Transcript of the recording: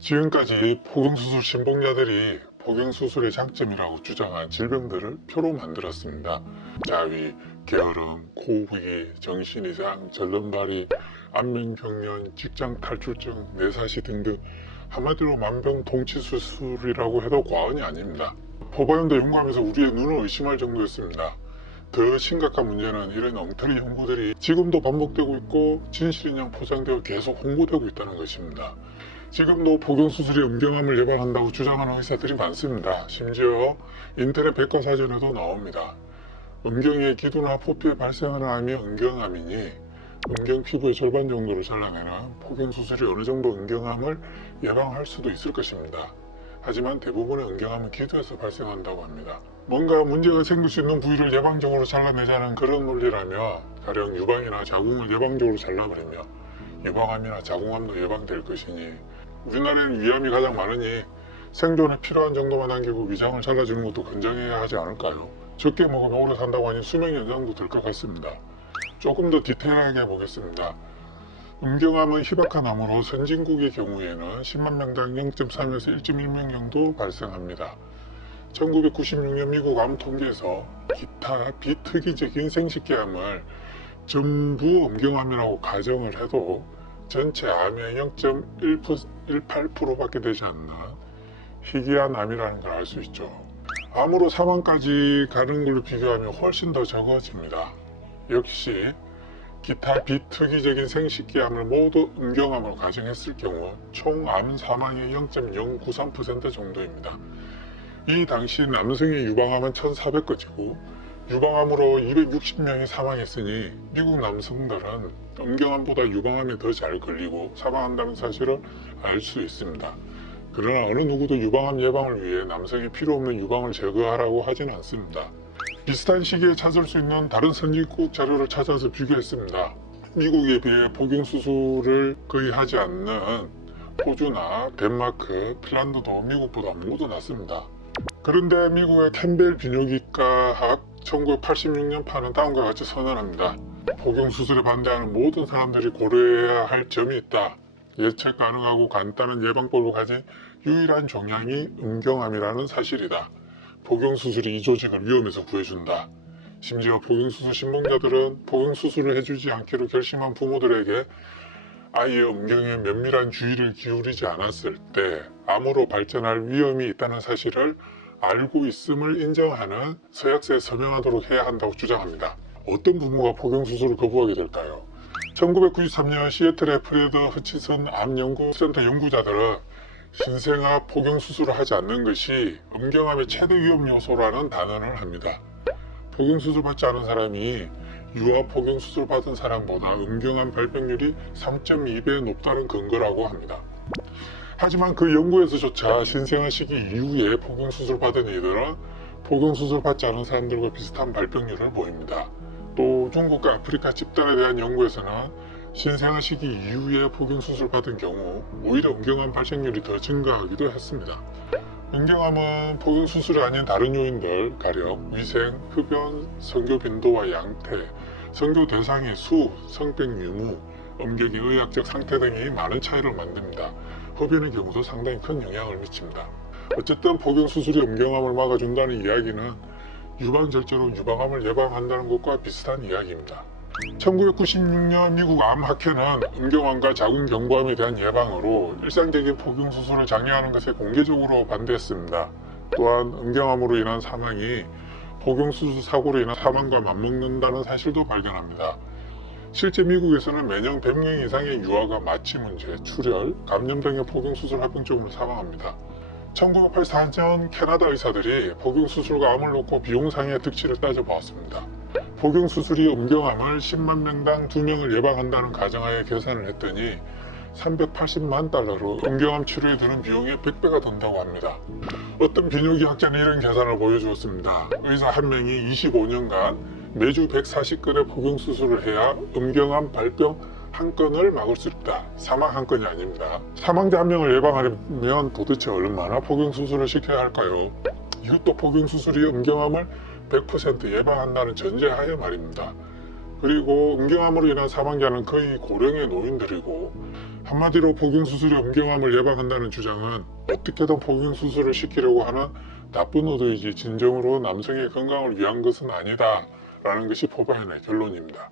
지금까지 포경수술 신봉자들이 포경수술의 장점이라고 주장한 질병들을 표로 만들었습니다. 자위, 게으름, 코위기, 정신이상, 절름발이, 안면경련, 직장탈출증, 뇌사시 등등 한마디로 만병통치수술이라고 해도 과언이 아닙니다. 포바연도 연구하면서 우리의 눈을 의심할 정도였습니다. 더 심각한 문제는 이런 엉터리 연구들이 지금도 반복되고 있고 진실인 양 포장되어 계속 홍보되고 있다는 것입니다. 지금도 복용수술이 음경암을 예방한다고 주장하는 의사들이 많습니다. 심지어 인터넷 백과사전에도 나옵니다. 음경의 기두나 포피에 발생하는 암이 음경암이니 음경 피부의 절반 정도를 잘라내는 포경수술이 어느 정도 음경암을 예방할 수도 있을 것입니다. 하지만 대부분의 음경암은 기두에서 발생한다고 합니다. 뭔가 문제가 생길 수 있는 부위를 예방적으로 잘라내자는 그런 논리라며 가령 유방이나 자궁을 예방적으로 잘라버리며 유방암이나 자궁암도 예방될 것이니 우리나라에는 위암이 가장 많으니 생존에 필요한 정도만 남기고 위장을 잘라주는 것도 권장해야 하지 않을까요? 적게 먹으면 오래 산다고 하니 수명 연장도 될 것 같습니다. 조금 더 디테일하게 보겠습니다. 음경암은 희박한 암으로 선진국의 경우에는 10만 명당 0.3에서 1.1명 정도 발생합니다. 1996년 미국 암 통계에서 기타 비특이적인 생식기암을 전부 음경암이라고 가정을 해도 전체 암의 0.18%밖에 되지 않는 희귀한 암이라는 걸 알 수 있죠. 암으로 사망까지 가는 걸로 비교하면 훨씬 더 적어집니다. 역시 기타 비특이적인 생식기암을 모두 음경암으로 가정했을 경우 총 암 사망의 0.093% 정도입니다. 이 당시 남성의 유방암은 1,400건이고 유방암으로 260명이 사망했으니 미국 남성들은 음경암보다 유방암에 더 잘 걸리고 사망한다는 사실을 알 수 있습니다. 그러나 어느 누구도 유방암 예방을 위해 남성이 필요 없는 유방을 제거하라고 하지는 않습니다. 비슷한 시기에 찾을 수 있는 다른 선진국 자료를 찾아서 비교했습니다. 미국에 비해 복용 수술을 거의 하지 않는 호주나 덴마크, 핀란드도 미국보다 모두 낫습니다. 그런데 미국의 캠벨 비뇨기과학 1986년 판은 다음과 같이 선언합니다. 복용 수술에 반대하는 모든 사람들이 고려해야 할 점이 있다. 예측 가능하고 간단한 예방법을 가진 유일한 종양이 음경암이라는 사실이다. 복용수술이 이 조직을 위험에서 구해준다. 심지어 복용수술 신봉자들은 복용수술을 해주지 않기로 결심한 부모들에게 아이의 음경에 면밀한 주의를 기울이지 않았을 때 암으로 발전할 위험이 있다는 사실을 알고 있음을 인정하는 서약서에 서명하도록 해야 한다고 주장합니다. 어떤 부모가 복용수술을 거부하게 될까요? 1993년 시애틀의 프레드 허치슨 암연구센터 연구자들은 신생아 복용 수술을 하지 않는 것이 음경암의 최대 위험 요소라는 단언을 합니다. 복용 수술 받지 않은 사람이 유아 복용 수술 받은 사람보다 음경암 발병률이 3.2배 높다는 근거라고 합니다. 하지만 그 연구에서조차 신생아 시기 이후에 복용 수술 받은 이들은 복용 수술 받지 않은 사람들과 비슷한 발병률을 보입니다. 또 중국과 아프리카 집단에 대한 연구에서는 신생아 시기 이후에 복용수술 받은 경우 오히려 음경암 발생률이 더 증가하기도 했습니다. 음경암은 복용수술이 아닌 다른 요인들 가령 위생, 흡연, 성교 빈도와 양태, 성교 대상의 수, 성병 유무, 음경의 의학적 상태 등이 많은 차이를 만듭니다. 흡연의 경우도 상당히 큰 영향을 미칩니다. 어쨌든 복용수술이 음경암을 막아준다는 이야기는 유방절제로 유방암을 예방한다는 것과 비슷한 이야기입니다. 1996년 미국 암학회는 음경암과 자궁경부암에 대한 예방으로 일상적인 복용수술을 장려하는 것에 공개적으로 반대했습니다. 또한 음경암으로 인한 사망이 복용수술 사고로 인한 사망과 맞먹는다는 사실도 발견합니다. 실제 미국에서는 매년 100명 이상의 유아가 마취 문제, 출혈, 감염병의 복용수술 합병증으로 사망합니다. 1984년 캐나다 의사들이 복용수술과 암을 놓고 비용상의 득치를 따져보았습니다. 복용수술이 음경암을 10만 명당 2명을 예방한다는 가정하에 계산을 했더니 380만 달러로 음경암 치료에 드는 비용의 100배가 든다고 합니다. 어떤 비뇨기 학자는 이런 계산을 보여주었습니다. 의사 한 명이 25년간 매주 140건의 복용수술을 해야 음경암 발병 한 건을 막을 수 있다. 사망 한 건이 아닙니다. 사망자 한 명을 예방하려면 도대체 얼마나 복용수술을 시켜야 할까요? 이것도 복용수술이 음경암을 100% 예방한다는 전제하에 말입니다. 그리고 음경암으로 인한 사망자는 거의 고령의 노인들이고 한마디로 포경수술의 엄경함을 예방한다는 주장은 어떻게든 포경수술을 시키려고 하는 나쁜 의도이지 진정으로 남성의 건강을 위한 것은 아니다 라는 것이 포바인의 결론입니다.